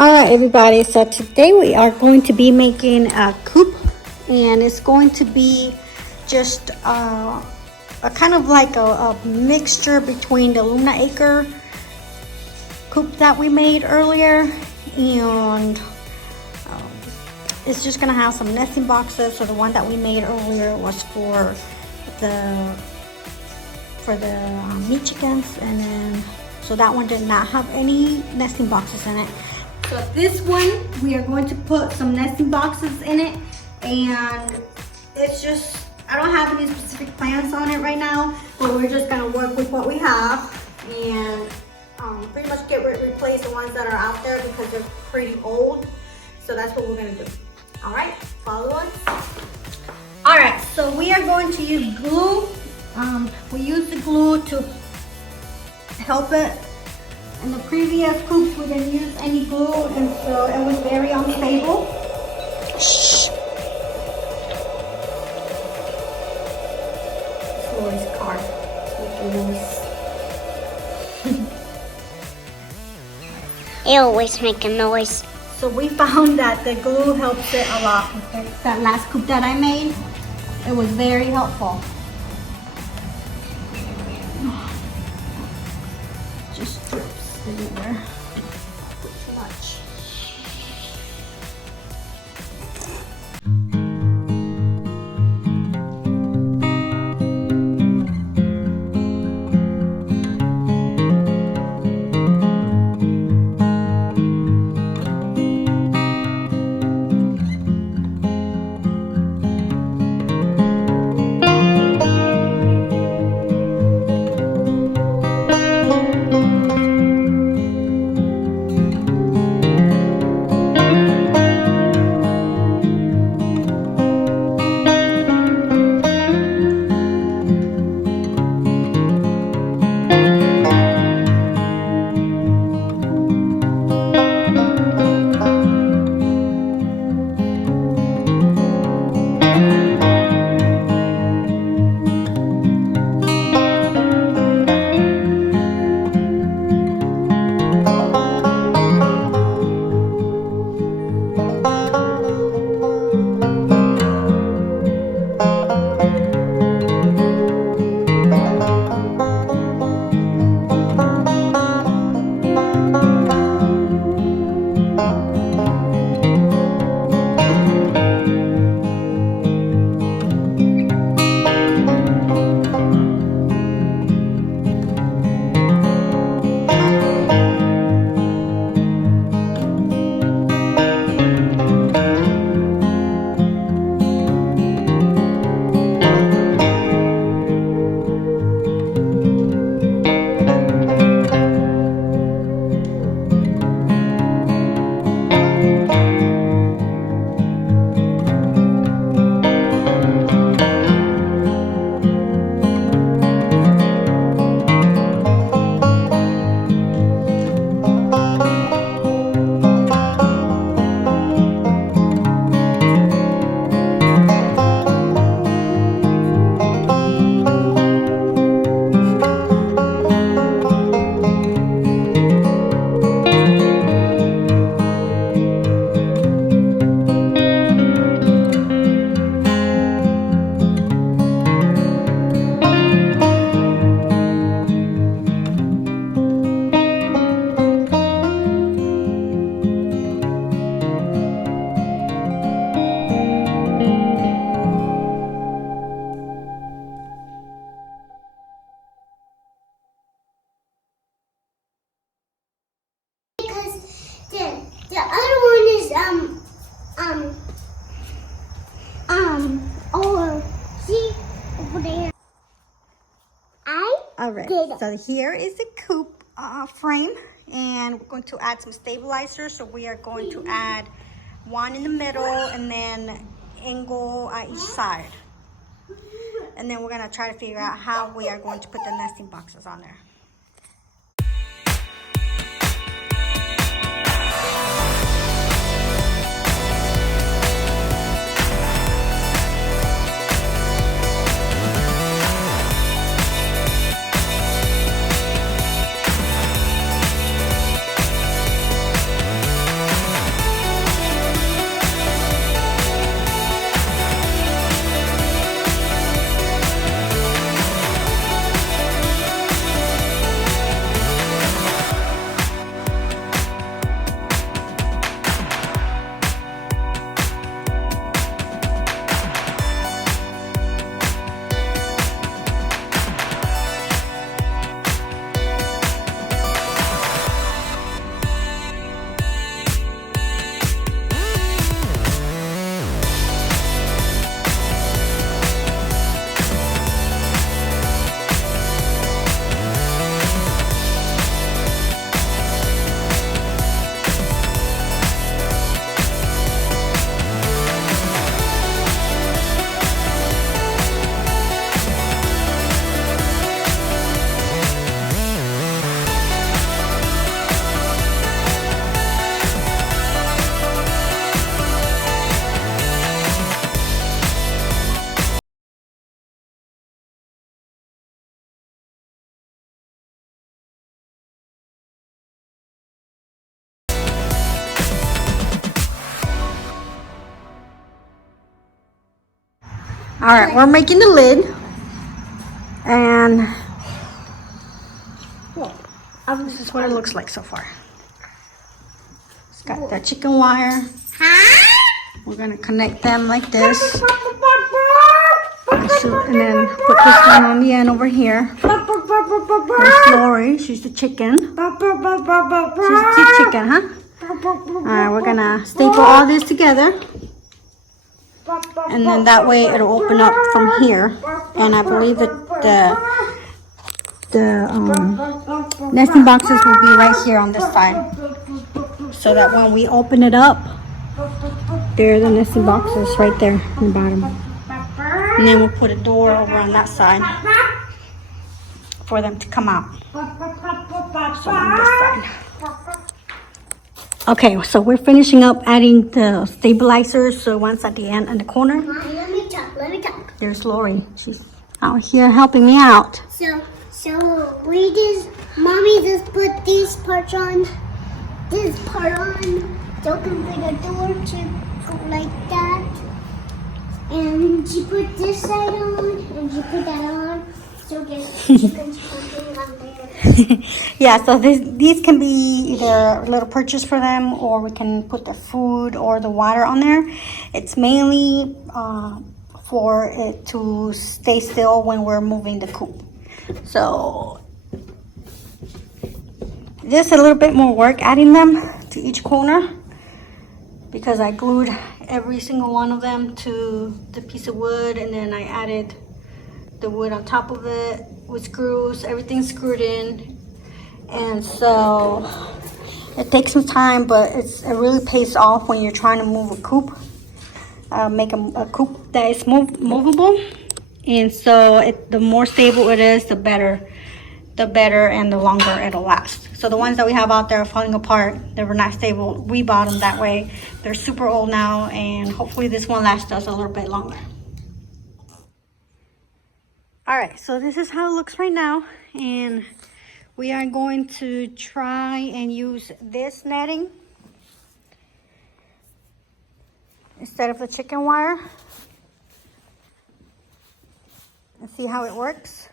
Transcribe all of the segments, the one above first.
All right, everybody. So today we are going to be making a coop, and it's going to be just a kind of like a mixture between the Luna Acre coop that we made earlier, and it's just gonna have some nesting boxes. So the one that we made earlier was for the meat chickens, and then so that one did not have any nesting boxes in it. So this one, we are going to put some nesting boxes in it, and it's just, I don't have any specific plans on it right now, but we're just gonna work with what we have and pretty much replace the ones that are out there because they're pretty old. So that's what we're gonna do. All right, follow us. All right, so we are going to use glue. We use the glue to help it. In the previous coops, we didn't use any glue, and so it was very unstable. Shh. Lori's car. It always makes a noise. So we found that the glue helps it a lot. That last coop that I made, it was very helpful. Just drips everywhere. Too much. The other one is see over there. All right, so here is the coop frame, and we're going to add some stabilizers. So we are going to add one in the middle and then angle each side. And then we're gonna try to figure out how we are going to put the nesting boxes on there. All right, we're making the lid. And this is what it looks like so far. It's got the chicken wire. We're gonna connect them like this. And then put this one on the end over here. There's Lori, she's the chicken. She's the chicken, huh? Alright, we're gonna staple all this together. And then that way it'll open up from here. And I believe that the nesting boxes will be right here on this side. So that when we open it up, there are the nesting boxes right there on the bottom. And then we'll put a door over on that side for them to come out. So on this side. Okay, so we're finishing up adding the stabilizers. So one's at the end and the corner. Let me talk. There's Lori. She's out here helping me out. So mommy just put this part on, so we can put a door to go like that. And she put this side on, and she put that on, so there's chickens jumping on there. Yeah, so these can be either a little purchase for them, or we can put the food or the water on there. It's mainly for it to stay still when we're moving the coop. So just a little bit more work adding them to each corner, because I glued every single one of them to the piece of wood, and then I added the wood on top of it with screws. Everything's screwed in, and so it takes some time, but it really pays off when you're trying to move a coop, make a coop that is movable. And so the more stable it is, the better and the longer it'll last. So the ones that we have out there are falling apart. They were not stable. We bought them that way. They're super old now, and hopefully this one lasts us a little bit longer. All right, so this is how it looks right now, and we are going to try and use this netting instead of the chicken wire and see how it works.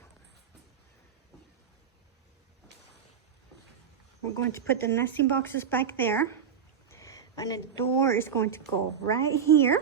We're going to put the nesting boxes back there, and the door is going to go right here.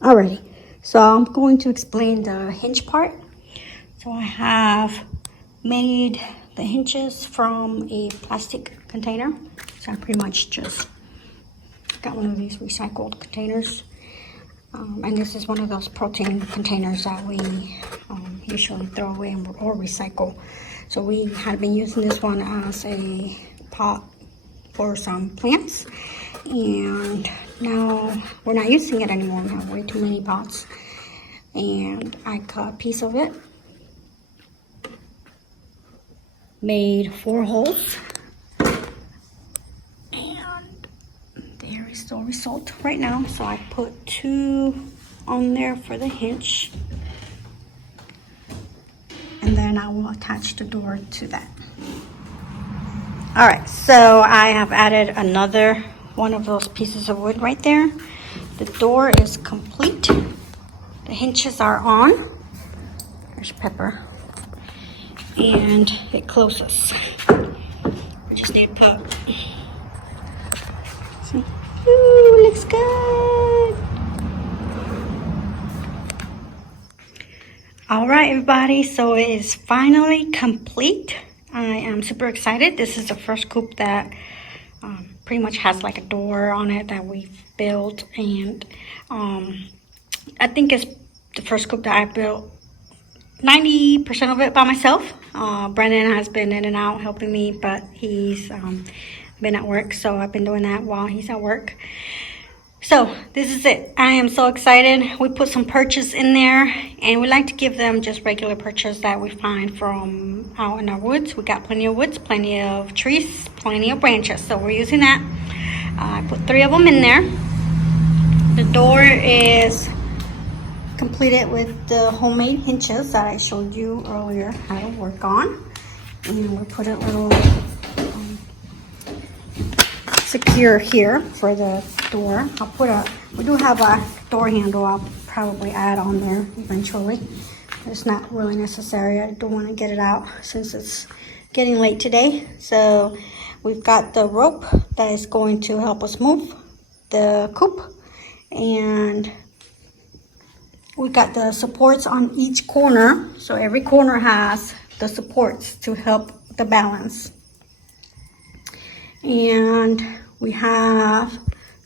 Alrighty, so I'm going to explain the hinge part. So I have made the hinges from a plastic container. So I pretty much just got one of these recycled containers. And this is one of those protein containers that we usually throw away or recycle. So we had been using this one as a pot for some plants, and now we're not using it anymore. We have way too many pots, and I cut a piece of it, made 4 holes, and there is the result right now. So I put 2 on there for the hinge, and then I will attach the door to that. All right, so I have added another one of those pieces of wood right there. The door is complete. The hinges are on. There's Pepper. And it closes. I just need to put. See? Ooh, looks good. All right, everybody, so it is finally complete. I am super excited. This is the first coop that pretty much has like a door on it that we built, and I think it's the first coop that I built 90% of it by myself. Brendan has been in and out helping me, but he's been at work, so I've been doing that while he's at work. So this is it. I am so excited. We put some perches in there, and we like to give them just regular perches that we find from out in our woods. We got plenty of woods, plenty of trees, plenty of branches, so we're using that. I put 3 of them in there. The door is completed with the homemade hinges that I showed you earlier how to work on, and we put a little secure here for the door. We do have a door handle I'll probably add on there eventually. It's not really necessary. I don't want to get it out since it's getting late today. So we've got the rope that is going to help us move the coop, and we got the supports on each corner. So every corner has the supports to help the balance. And we have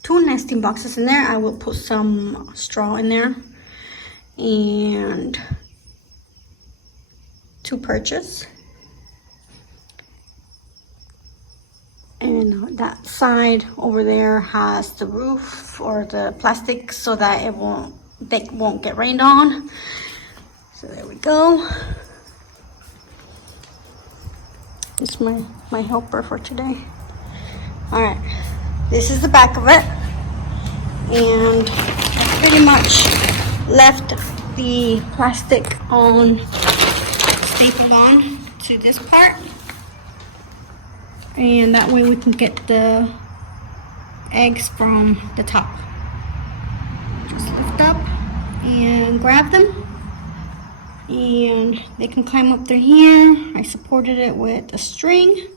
2 nesting boxes in there. I will put some straw in there, and 2 perches. And that side over there has the roof or the plastic so that they won't get rained on. So there we go. It's my helper for today. All right, this is the back of it, and I pretty much left the plastic on, stapled on to this part, and that way we can get the eggs from the top. Just lift up and grab them, and they can climb up through here. I supported it with a string,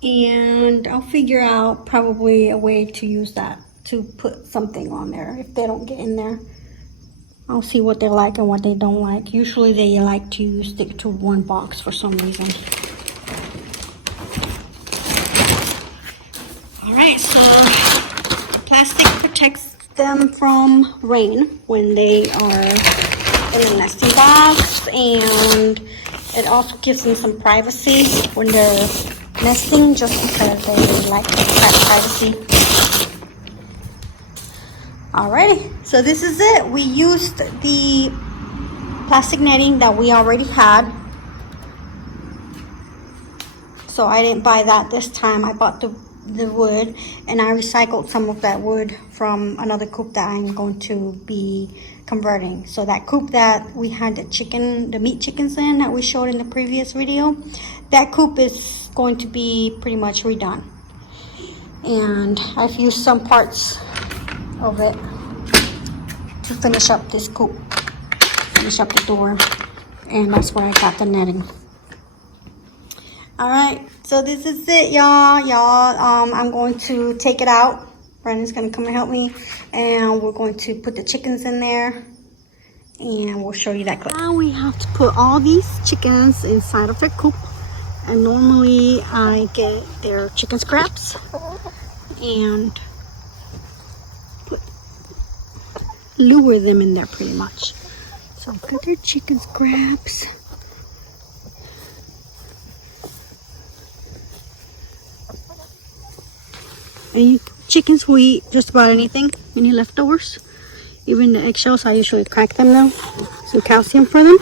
and I'll figure out probably a way to use that to put something on there if they don't get in there. I'll see what they like and what they don't like. Usually they like to stick to one box for some reason. All right, so plastic protects them from rain when they are in the nesting box, and it also gives them some privacy when they're nesting, just because they like that privacy. Alrighty, so this is it. We used the plastic netting that we already had, so I didn't buy that this time. I bought the wood, and I recycled some of that wood from another coop that I'm going to be converting. So that coop that we had the meat chickens in that we showed in the previous video, that coop is going to be pretty much redone, and I've used some parts of it to finish up this coop, finish up the door, and that's where I got the netting. All right, so this is it, y'all. I'm going to take it out. Brandon's gonna come and help me, and we're going to put the chickens in there, and we'll show you that clip. Now we have to put all these chickens inside of their coop, and normally I get their chicken scraps and lure them in there pretty much. So put their chicken scraps. And chickens will eat just about anything, any leftovers, even the eggshells. I usually crack them though, some calcium for them.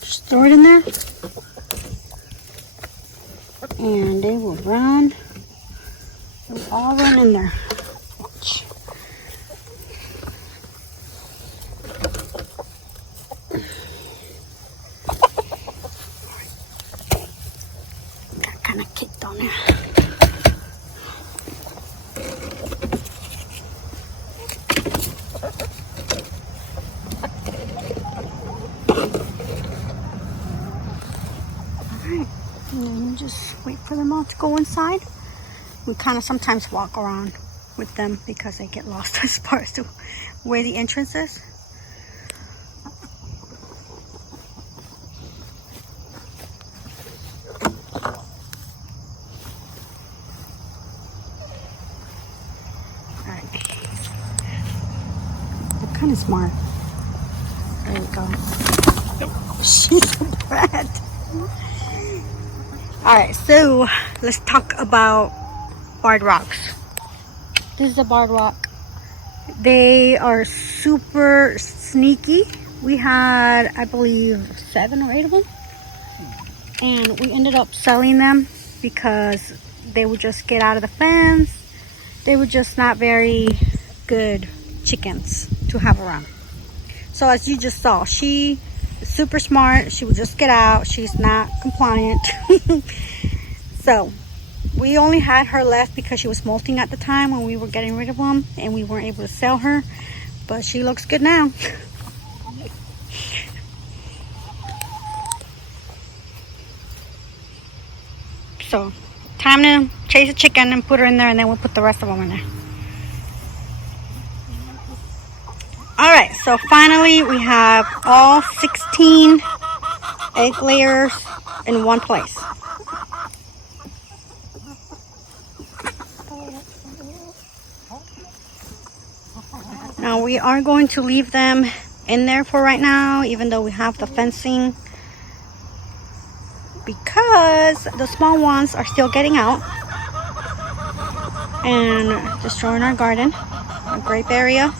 Just throw it in there, and they will run. They'll all run in there. Watch. Got kind of kicked on there. Alright, and then you just wait for them all to go inside. We kind of sometimes walk around with them because they get lost as far as to where the entrance is. right. They're kind of smart. There we go. She's a brat. Alright, so let's talk about barred rocks. This is a barred rock. They are super sneaky. We had, I believe, 7 or 8 of them. And we ended up selling them because they would just get out of the fence. They were just not very good chickens to have around. So as you just saw, she is super smart. She would just get out. She's not compliant. So we only had her left because she was molting at the time when we were getting rid of them, and we weren't able to sell her. But she looks good now. So time to chase a chicken and put her in there, and then we'll put the rest of them in there. Alright, so finally we have all 16 egg layers in one place. Now we are going to leave them in there for right now, even though we have the fencing, because the small ones are still getting out and destroying our garden, our grape area,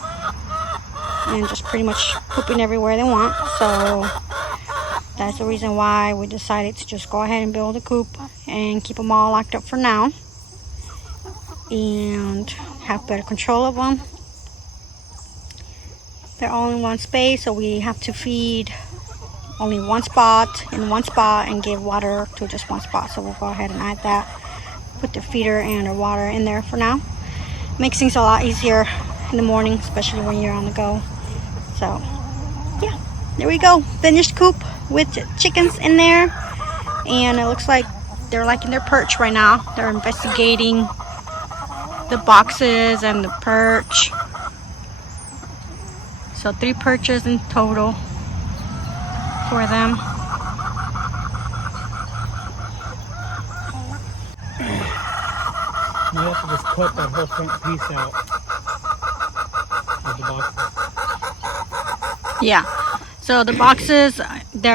and just pretty much pooping everywhere they want. So that's the reason why we decided to just go ahead and build a coop and keep them all locked up for now and have better control of them. They're all in one space, so we have to feed only one spot and give water to just one spot. So we'll go ahead and add that, put the feeder and the water in there for now. Makes things a lot easier in the morning, especially when you're on the go. So yeah, there we go, finished coop with chickens in there, and it looks like they're liking their perch right now. They're investigating the boxes and the perch. So 3 perches in total for them. You have to just cut that whole front piece out of the boxes. Yeah, so the boxes, they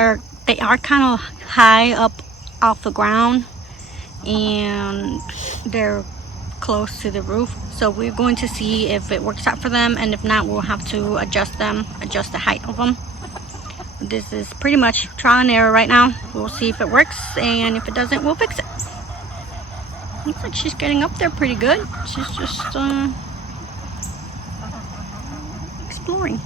are kind of high up off the ground, and they're close to the roof. So we're going to see if it works out for them, and if not, we'll have to adjust the height of them. This is pretty much trial and error right now. We'll see if it works, and if it doesn't, we'll fix it. Looks like she's getting up there pretty good. She's just exploring.